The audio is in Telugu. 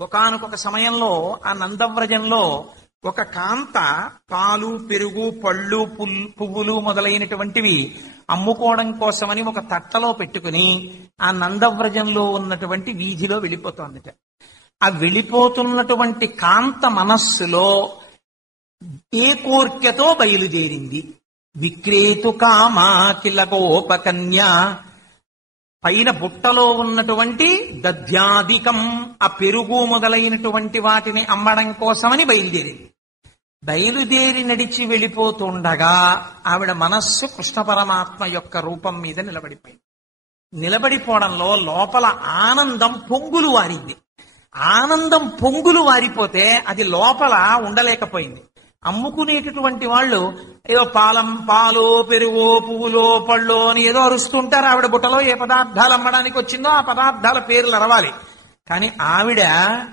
ఒకానొక సమయంలో ఆ నందవ్రజంలో ఒక కాంత పాలు పెరుగు పళ్ళు పువ్వులు మొదలైనటువంటివి అమ్ముకోవడం కోసమని ఒక తట్టలో పెట్టుకుని ఆ నందవ్రజంలో ఉన్నటువంటి వీధిలో వెళ్ళిపోతోందట. ఆ వెళ్ళిపోతున్నటువంటి కాంత మనస్సులో ఏ కోర్కెతో బయలుదేరింది. విక్రేతు కామాకిల గోపకన్య, పైన బుట్టలో ఉన్నటువంటి దధ్యాధికం ఆ పెరుగు మొదలైనటువంటి వాటిని అమ్మడం కోసమని బయలుదేరింది. బయలుదేరి నడిచి వెళ్ళిపోతుండగా ఆవిడ మనస్సు కృష్ణ పరమాత్మ యొక్క రూపం మీద నిలబడిపోయింది. నిలబడిపోవడంలో లోపల ఆనందం పొంగులు వారింది. ఆనందం పొంగులు వారిపోతే అది లోపల ఉండలేకపోయింది. అమ్ముకునేటటువంటి వాళ్ళు ఏదో పాలు పెరుగో పువ్వులో పళ్ళో అని ఏదో అరుస్తుంటారు. ఆవిడ బుట్టలో ఏ పదార్థాలు అమ్మడానికి వచ్చిందో ఆ పదార్థాల పేర్లు అరవాలి. కానీ ఆవిడ